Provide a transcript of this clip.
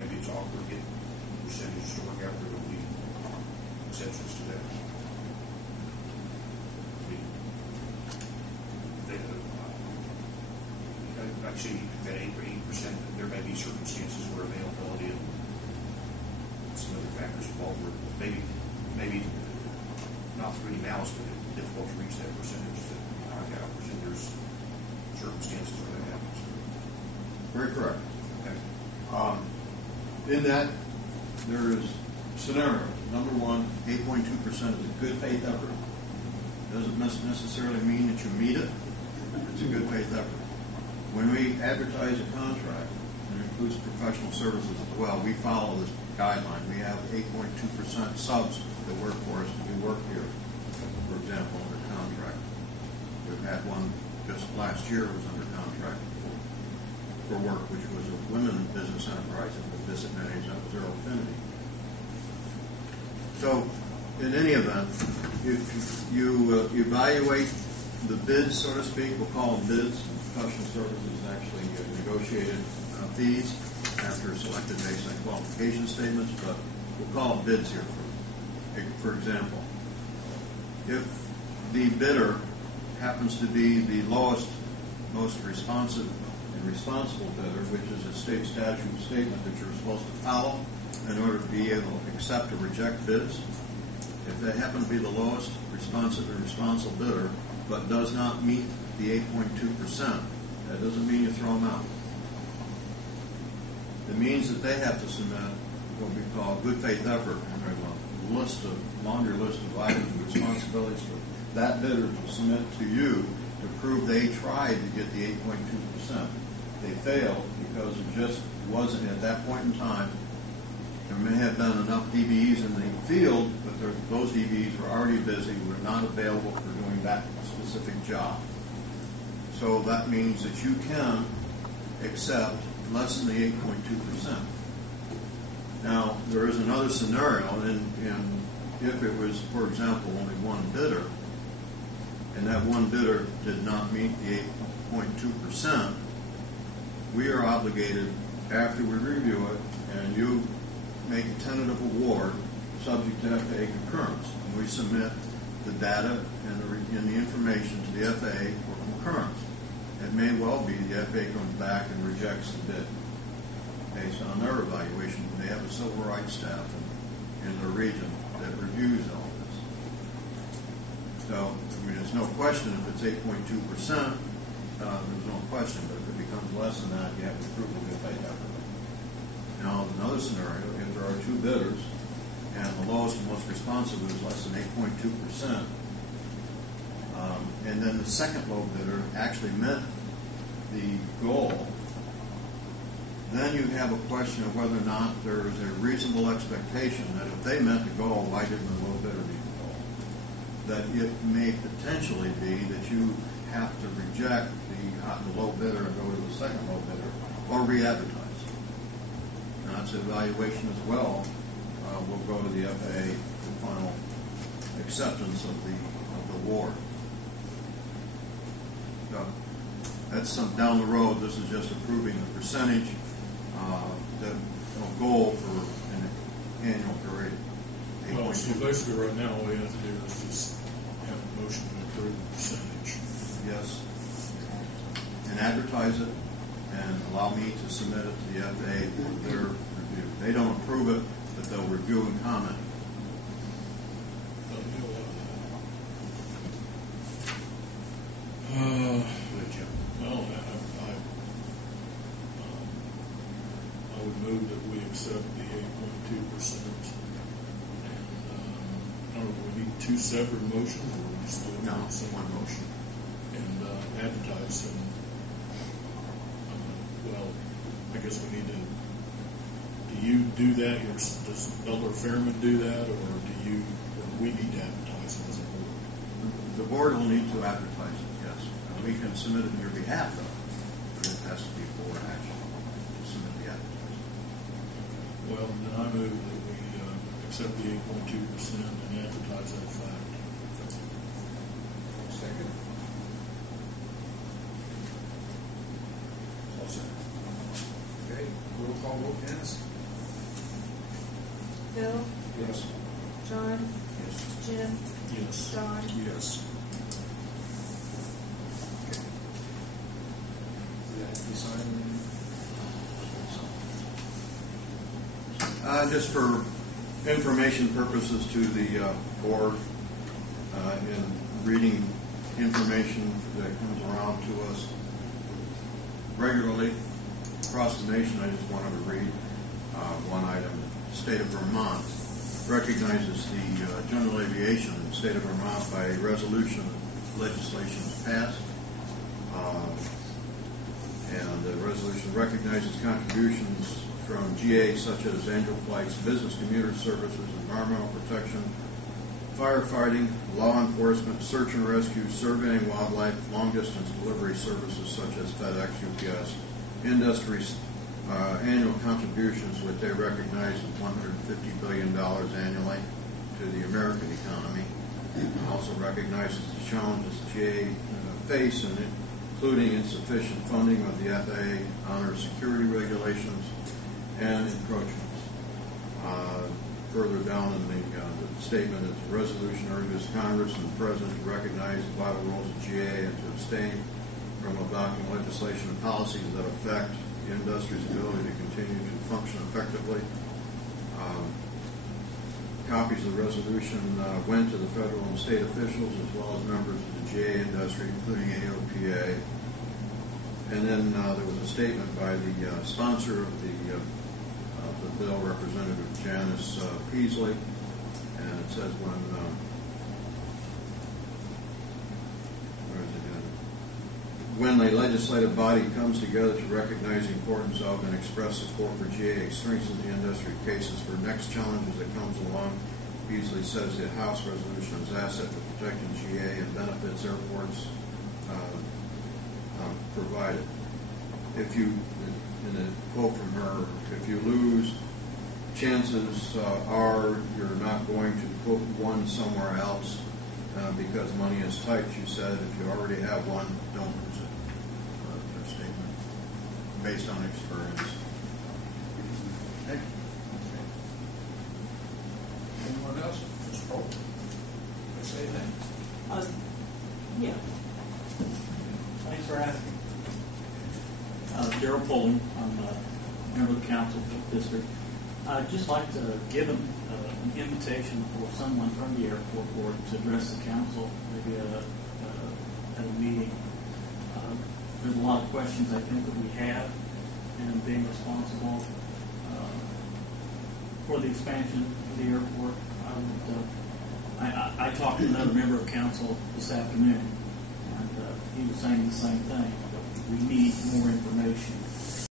Maybe it's awkward getting percentage to work out, there will be exceptions to that. Actually, that 8%, there may be circumstances where availability and some other factors involved where maybe not through any malice, but it's difficult to reach that percentage to knock out. So there's circumstances where that happens. Very correct. Okay. In that, there is scenarios. Number one, 8.2% is a good faith effort. Doesn't necessarily mean that you meet it. It's a good faith effort. When we advertise a contract, and it includes professional services as well, we follow this guideline. We have 8.2% subs that work for us to do work here, for example, under contract. We've had one just last year was under contract for work, which was a women business enterprise at the disadvantage. That was Geral Affinity. So, in any event, if you evaluate the bids, so to speak, we'll call them bids. Professional services actually negotiated fees after selected based on qualification statements, but we'll call them bids here. For example, if the bidder happens to be the lowest, most responsive and responsible bidder, which is a state statute statement that you're supposed to follow in order to be able to accept or reject bids, if they happen to be the lowest responsive and responsible bidder, but does not meet the 8.2%, that doesn't mean you throw them out. It means that they have to submit what we call a good faith effort, and there's a longer list of items and responsibilities for that bidder to submit to you to prove they tried to get the 8.2%. They failed because it just wasn't at that point in time. There may have been enough DBEs in the field, but those DBEs were already busy, were not available for doing that specific job. So that means that you can accept less than the 8.2%. Now, there is another scenario, and if it was, for example, only one bidder, and that one bidder did not meet the 8.2%, we are obligated, after we review it, and you make a tentative award subject to FAA concurrence. And we submit the data and the information to the FAA for concurrence. It may well be the FAA comes back and rejects the bid based on their evaluation. They have a civil rights staff in their region that reviews all this. So, there's no question if it's 8.2%, there's no question, but if it becomes less than that, you have to prove a good faith effort. Now, another scenario, if there are two bidders, and the lowest and most responsive is less than 8.2%, and then the second low bidder actually met the goal, then you have a question of whether or not there is a reasonable expectation that if they met the goal, why didn't the low bidder meet the goal? That it may potentially be that you have to reject the low bidder and go to the second low bidder, or re-advertise. And that's an evaluation as well. We'll go to the FAA for final acceptance of the award. So that's some down the road. This is just approving the percentage, the goal for an annual period. Well, so basically right now all we have to do is just have a motion to approve the percentage. Yes. And advertise it and allow me to submit it to the FAA for their review. They don't approve it, but they'll review and comment. Well, I would move that we accept the 8.2%. And do we need two separate motions, or we just do No, one motion? And advertise and well, I guess we need to. Do you do that? Does Butler Fairman do that, or we need to advertise it as a board? The board will need to advertise it, yes. We can submit it on your behalf, though. But it has to be board action to submit the advertisement. Well, then I move that we accept the 8.2% and advertise that fact. Second. Also. Okay, roll call vote, Dennis? Bill, Yes. John, Yes. Jim, Yes. Don. Yes. Just for information purposes to the board, in reading information that comes around to us regularly across the nation, I just wanted to read one item. State of Vermont recognizes the general aviation in the state of Vermont by resolution legislation passed. And the resolution recognizes contributions from GA such as Angel Flight's business commuter services, environmental protection, firefighting, law enforcement, search and rescue, surveying wildlife, long-distance delivery services such as FedEx, UPS, industries, annual contributions which they recognize as $150 billion annually to the American economy. Also recognizes the challenges GA face, including insufficient funding of the FAA honor security regulations and encroachments. Further down in the statement, the resolution urges Congress and the President to recognize the vital roles of GA and to abstain from adopting legislation and policies that affect the industry's ability to continue to function effectively. Copies of the resolution went to the federal and state officials as well as members of the GA industry, including AOPA. And then there was a statement by the sponsor of the bill, Representative Janice Peasley, and it says when the legislative body comes together to recognize the importance of and express support for GA, it strengthens the industry cases for next challenges that comes along. Peasley says the House resolution is asset for protecting GA and benefits airports provided. If you, in a quote from her, if you lose, chances are you're not going to put one somewhere else because money is tight. She said if you already have one, don't lose it. Her statement based on experience. Okay. Anyone else? Mr. Polk? Say anything? Yeah. Thanks for asking. Geral, I'm a member of the council for the district. I'd just like to give an invitation for someone from the airport board to address the council, maybe at a meeting. There's a lot of questions I think that we have, and being responsible for the expansion of the airport. I talked to another member of council this afternoon, and he was saying the same thing. We need more information